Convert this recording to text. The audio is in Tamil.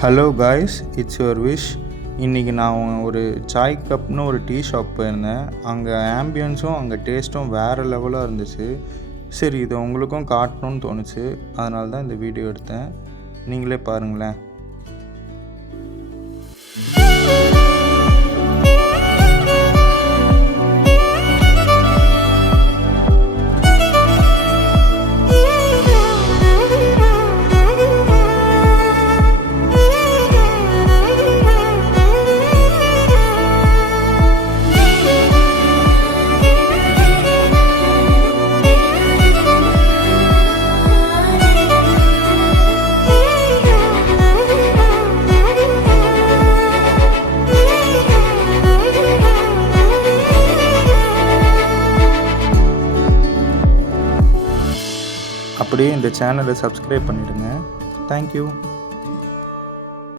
Hello guys, it's your wish. இன்றைக்கி நான் ஒரு சாய் கப்னு ஒரு டீ ஷாப் போயிருந்தேன். அங்கே ஆம்பியன்ஸும் அங்கே டேஸ்ட்டும் வேறு லெவலாக இருந்துச்சு. சரி, இதை உங்களுக்கும் காட்டணும்னு தோணுச்சு. அதனால தான் இந்த வீடியோ எடுத்தேன். நீங்களே பாருங்களேன். அப்படியே இந்த சேனலை சப்ஸ்கிரைப் பண்ணிவிடுங்க. தேங்க்யூ.